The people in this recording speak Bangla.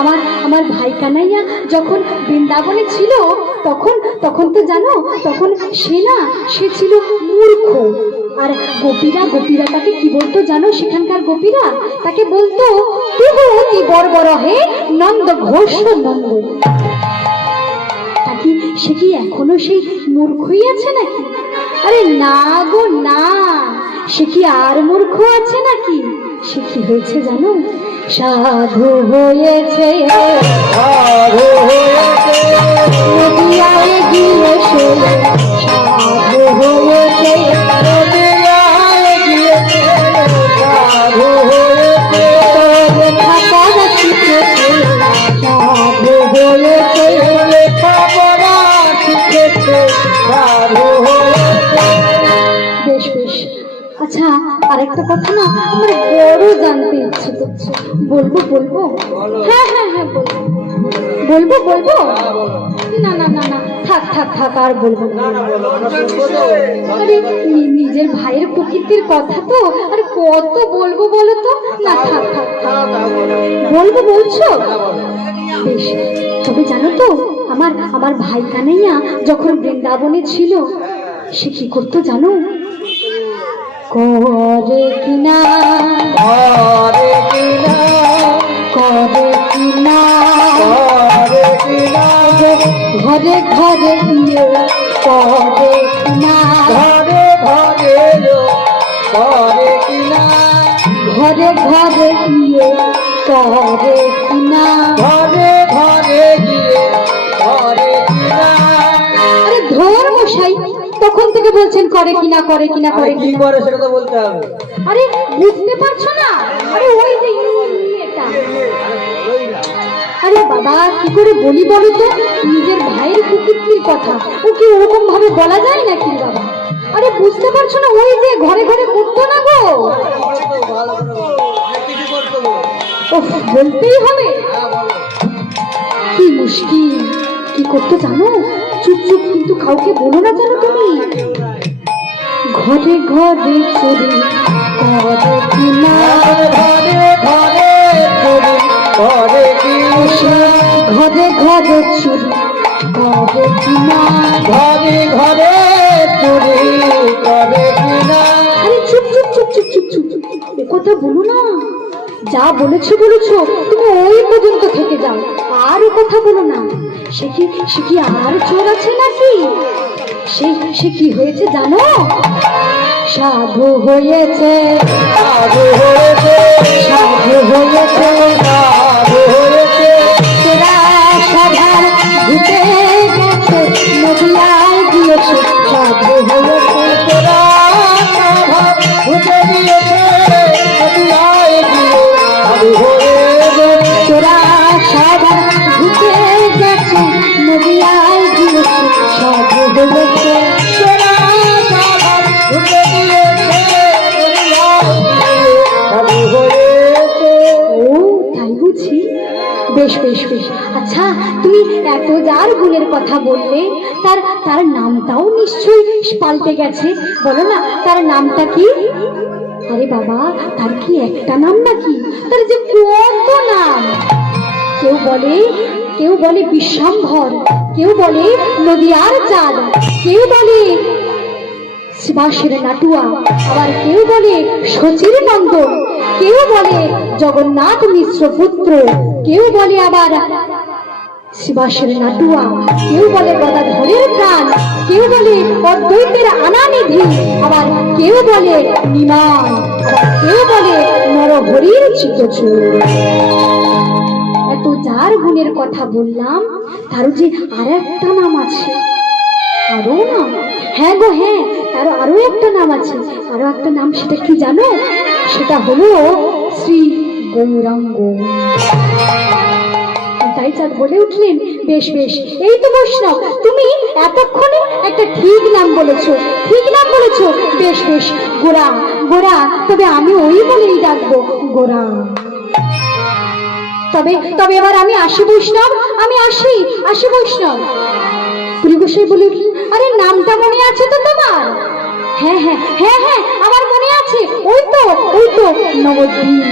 আমার আমার ভাই কানাইয়া যখন বৃন্দাবনে ছিল তখন তখন তো জানো, তখন সে ছিল মূর্খ। আর গোপীরা তাকে কি বলতো জানো? সেখানকার গোপীরা তাকে বলতো তুহু অতি বড় হে নন্দ ঘোষ নন্দ। তাকে সে কি এখনো সেই মূর্খই আছে নাকি? আরে না গো না, সে কি আর মূর্খ আছে নাকি? সে কি হয়েছে জানো? সাধু হয়েছে, নদিয়ায় গিয়ে সে সাধু হয়েছে, নদিয়ায় গিয়ে সাধু হয়েছে, লেখাপড়া শিখেছে, সাধু হয়েছে, লেখাপড়া শিখেছে, সাধু হয়েছে। বেশ বেশ, আচ্ছা আরেকটা কথা না আমার বড় জানতে ইচ্ছে করছে, বলবো? হ্যাঁ হ্যাঁ হ্যাঁ বলবো। না না না না, থাক আর বলবো না। আরে নিজের ভাইয়ের প্রকৃতির কথা তো আর কত বলবো বলো তো? না থাক বলবো বলছো? বেশ, তবে জানো তো আমার ভাই কানাইয়া যখন বৃন্দাবনে ছিল সে কি করতো জানো? করে কিনা ঘরে ঘরে গিয়ে করে কিনা, ঘরে ঘরে গিয়ে করে কিনা, আরে ধর মশাই, তখন থেকে বলছেন করে কিনা কি করে সেটা তো বলতে হবে। আরে বুঝতে পারছো না? আরে ওই যে এটা। আরে বাবা কি করে বলি বলো তো? নিজের ভাইয়ের প্রকৃতির কথা ওকে ওরকম ভাবে বলা যায় নাকি বাবা? আরে বুঝতে পারছো না? ওই যে ঘরে ঘরে করতো না গো, বলতেই হবে। কি মুশকিল, কি করতে জানো? চুপ কিন্তু কাউকে বলো না জানো তুমি। ঘরে ঘরে চুরি করে কিনা, ঘরে ঘরে চুরি করে কিনা, আরে চুপ কথা বলো না। যা বলেছো তুমি ওই পর্যন্ত থেকে যাও, আর ও কথা বলো না। সে কি আর চোর আছে নাকি? সে কি হয়েছে জানো? সাধু হয়েছে, সেরা সভার ঘুটে গেছে, নদিয়ায় গিয়েছে সাধু হয়েছে, সেরা সভার ঘুটে গিয়েছে, নদিয়ায় গিয়ে সাধু হয়েছে, সেরা সভার ঘুটে গেছে, নদিয়ায় গিয়েছে সাধু হয়েছে, সেরা সভার ঘুটে গিয়েছে, নদিয়ায় গিয়ে সাধু হয়েছে। ও তাই বুঝি? বেশ, আচ্ছা তুমি এত যার গুণের কথা বললে, তার নামটাও নিশ্চয়ই পাল্টে গেছে, বলো না তার নামটা কি? আরে বাবা, তার কি একটা নাম নাকি? তার যে কত নাম। কেউ বলে বিশ্বম্ভর, কেউ বলে নদিয়ার চাঁদ, কেউ বলে শিবাসের নাটুয়া, আবার কেউ বলে শচীর নন্দন, কেউ বলে জগন্নাথ মিশ্র পুত্র, কেউ বলে আবার শিবাসের নাটুয়া, কেউ বলে গদাধরের প্রাণ, কেউ বলে অদ্বৈতের আনানিধি, আবার কেউ বলে নিমাই, আবার কেউ বলে নরহরির চিত্তচূড়। এত যার গুণের কথা বললাম, তারও যে আর একটা নাম আছে। আরো নাম? হ্যাঁ গো হ্যাঁ, তারও আরো একটা নাম আছে। আরো একটা নাম, সেটা কি জানো? সেটা হলো শ্রী গৌরাঙ্গ। তাই চাঁদ বলে উঠলেন, বেশ, এই তো বৈষ্ণব, তুমি এতক্ষণে একটা ঠিক নাম বলেছো। বেশ, গোরা, তবে আমি ওই বলেই ডাকবো, গোরা। তবে এবার আমি আসি বৈষ্ণব, আমি আসি বৈষ্ণব। পুরী গোসাই বলে উঠলেন, আরে নামটা মনে আছে তো তোমার? হ্যাঁ আমার মনে আছে, ওই তো নবদ্বীপ।